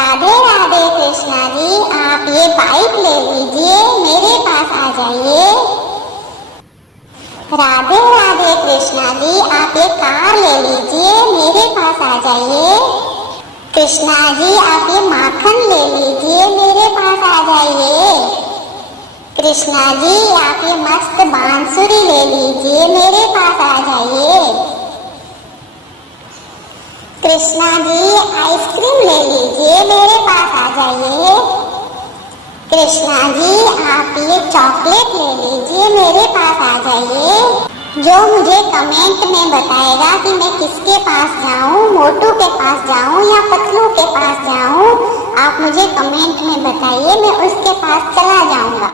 राधे राधे कृष्णा जी, आप ये बाइक ले लीजिए, मेरे पास आ जाइए। राधे राधे कृष्णा जी, आप ये कार ले लीजिए, मेरे पास आ जाइए। कृष्णा जी, आप ये माखन ले लीजिए, मेरे पास आ जाइए। कृष्णा जी, आप ये मस्त बांसुरी ले लीजिए, मेरे पास आ जाइए। कृष्णा जी, आइसक्रीम ले लीजिए, मेरे पास आ जाइए। कृष्णा जी, आप ये चॉकलेट ले लीजिए, मेरे पास आ जाइए। जो मुझे कमेंट में बताएगा कि मैं किसके पास जाऊं, मोटू के पास जाऊं या पतलू के पास जाऊं, आप मुझे कमेंट में बताइए, मैं उसके पास चला जाऊंगा।